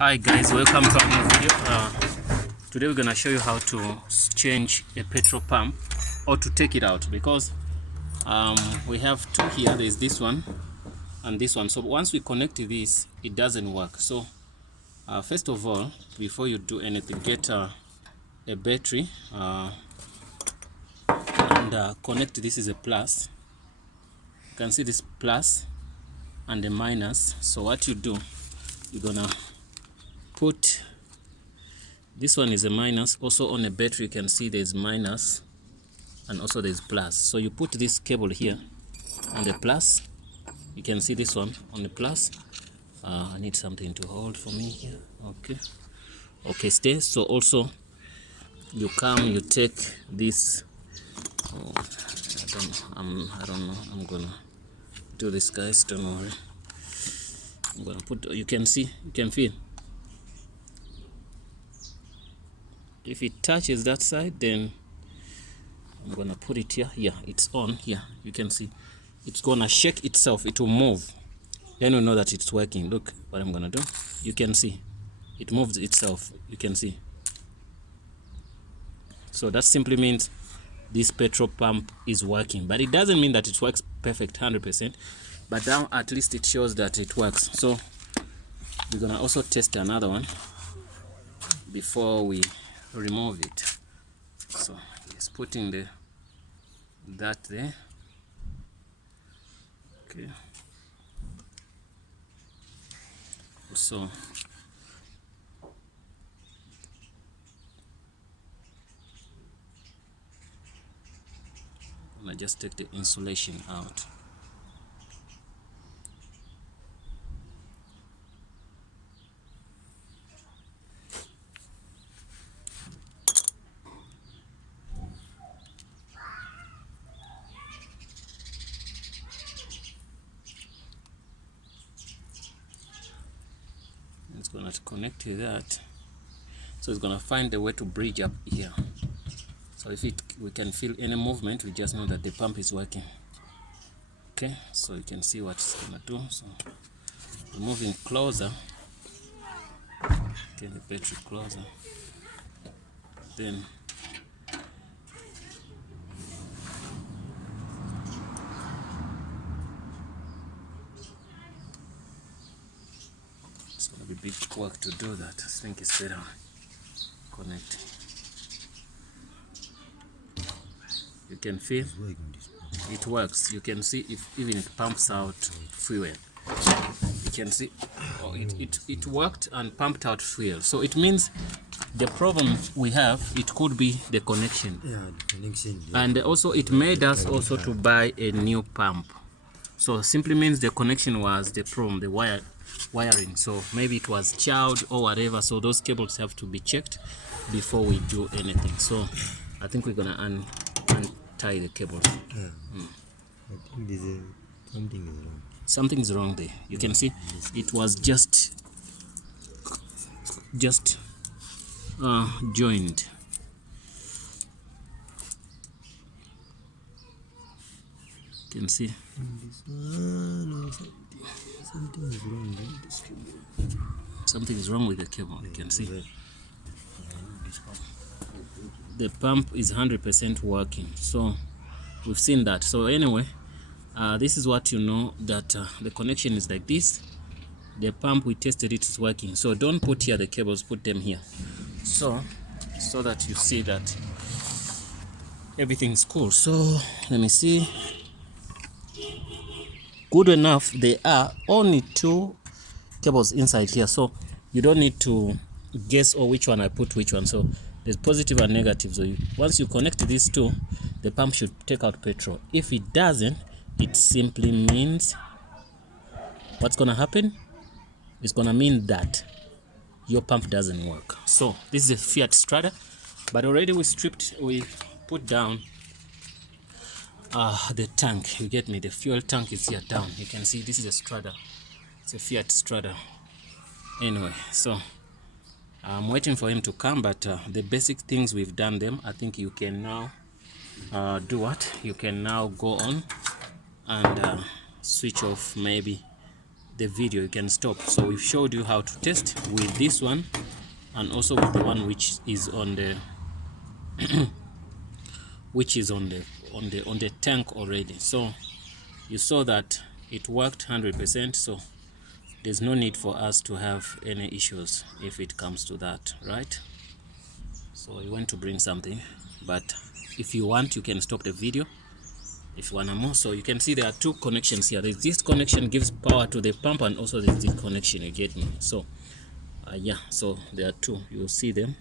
Hi guys, welcome to our new video. Today we're gonna show you how to change a petrol pump or to take it out, because we have two here. There's this one and this one. So once we connect to this, it doesn't work. So first of all, before you do anything, get a battery and connect. This is a plus. You can see this plus and the minus. So what you do, you're gonna put this one is a minus. Also on a battery you can see there's minus and also there's plus. So you put this cable here on the plus. You can see this one on the plus. I need something to hold for me here. Okay, stay. So also you come, you take this. I don't know. I'm gonna do this, guys, don't worry. I'm gonna put, you can see, you can feel. If it touches that side, then I'm gonna put it here. Yeah, it's on here. You can see it's gonna shake itself, it will move. Then we know that it's working. Look what I'm gonna do. You can see it moves itself. You can see. So that simply means this petrol pump is working, but it doesn't mean that it works perfect 100%, but now at least it shows that it works. So we're gonna also test another one before we remove it. So it's putting that there. Okay, so I just take the insulation out. It's gonna connect to that, so it's gonna find a way to bridge up here. So if we can feel any movement, we just know that the pump is working. Okay, so you can see what it's gonna do. So we're moving closer. Get the battery closer. Then it's gonna be big work to do that. I think it's better connect. You can feel it works. You can see if even it pumps out fuel. You can see it worked and pumped out fuel. So it means the problem we have, it could be the connection. Yeah, the connection. And also it made us also to buy a new pump. So simply means the connection was the problem, the wiring. So maybe it was charged or whatever. So those cables have to be checked before we do anything. So I think we're gonna untie the cables. Yeah. I think there's something is wrong. Something's wrong there. You can see it was just joined. You can see Something is wrong with this cable. something is wrong with the cable. You can see the pump is 100% working. So we've seen that. So anyway, this is what you know, that the connection is like this. The pump, we tested it, is working. So don't put here the cables, put them here, so that you see that everything's cool. So let me see. Good enough. There are only two cables inside here, so you don't need to guess which one I put which one. So there's positive and negative. So once you connect these two, the pump should take out petrol. If it doesn't, it simply means what's gonna happen? It's gonna mean that your pump doesn't work. So this is a Fiat Strada, but already we put down the tank. You get me? The fuel tank is here down. You can see this is a Strada. It's a Fiat Strada. Anyway, so I'm waiting for him to come, but the basic things we've done them. I think you can now do what? You can now go on and switch off maybe the video, you can stop. So we've showed you how to test with this one and also with the one which is on the which is on the tank already. So you saw that it worked 100%, so there's no need for us to have any issues if it comes to that, right? So I want to bring something, but if you want, you can stop the video if you want more. So you can see there are two connections here. There's this connection gives power to the pump, and also there's this connection, you get me? So yeah, so there are two, you'll see them,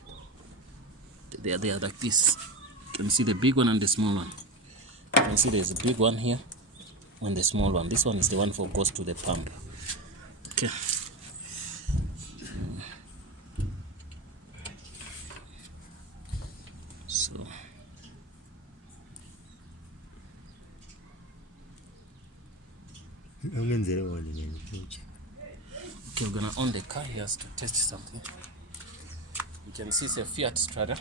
they are like this. You can see the big one and the small one. You can see there's a big one here and the small one. This one is the one for goes to the pump. Okay. So okay, we're gonna on the car here to test something. You can see it's a Fiat Strada.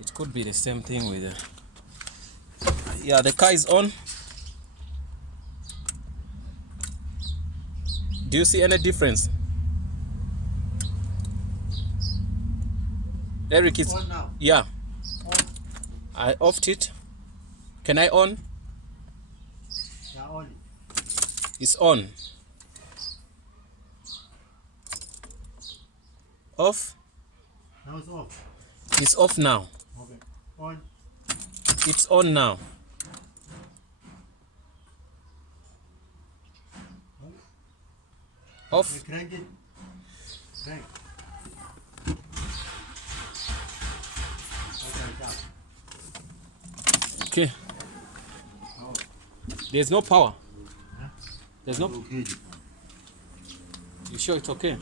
It could be the same thing with yeah, the car is on. Do you see any difference? Eric, it's on now. Yeah. On. I offed it. Can I on? Yeah, on. It's on. Off? Now it's off. It's off now. Okay. On. It's on now. Off. Crank it. Crank. Okay. There's no power. There's no. Okay. You sure it's okay?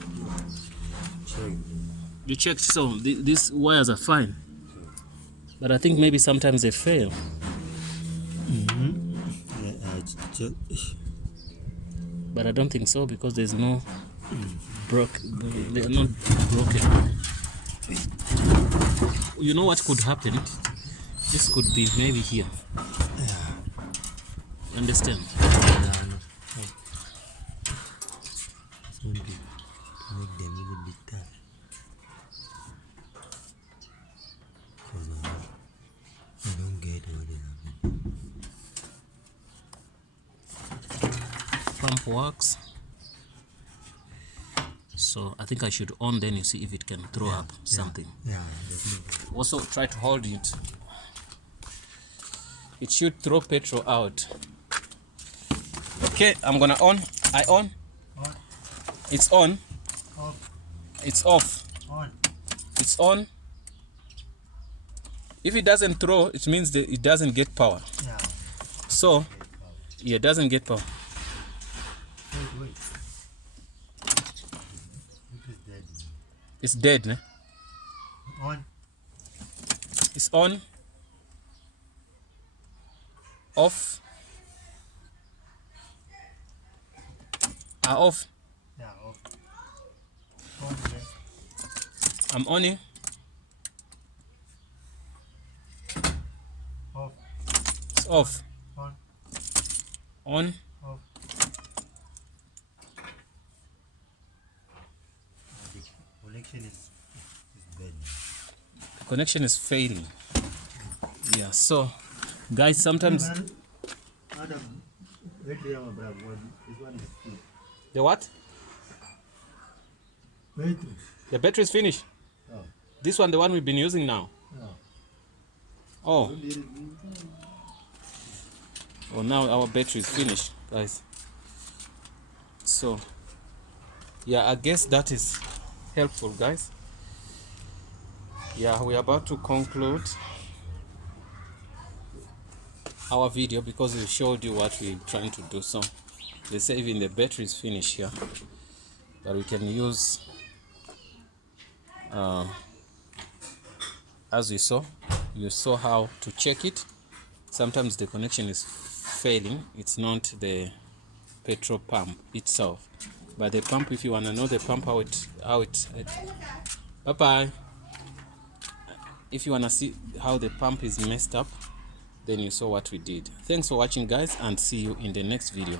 Check. You checked, so these wires are fine. But I think maybe sometimes they fail. Check. But I don't think so, because there's no they're not broken. You know what could happen? This could be maybe here. You understand? Make them a little bit tough. I don't get what is happening. Pump works. So I think I should on, then you see if it can throw up something. Yeah, definitely. Also try to hold it. It should throw petrol out. Okay, I'm gonna on. I on. On. It's on. Off. It's off. On. It's on. If it doesn't throw, it means that it doesn't get power. Yeah. So yeah, it doesn't get power. Wait. It is dead. It's dead, ne? On. It's on. Off. Off. Yeah, off. On. Okay. I'm on it. Off. It's off. On. On. Off. The connection is bad. The connection is failing. Yeah, so guys, sometimes the what? The battery is finished. Oh. This one, the one we've been using now. Oh. Oh, now our battery is finished, guys. So yeah, I guess that is helpful, guys. Yeah, we're about to conclude our video because we showed you what we're trying to do. So they say even the battery is finished here, but we can use as you saw how to check it. Sometimes the connection is failing. It's not the petrol pump itself, but the pump, if you want to know the pump how it bye-bye. If you want to see how the pump is messed up, then you saw what we did. Thanks for watching, guys, and see you in the next video.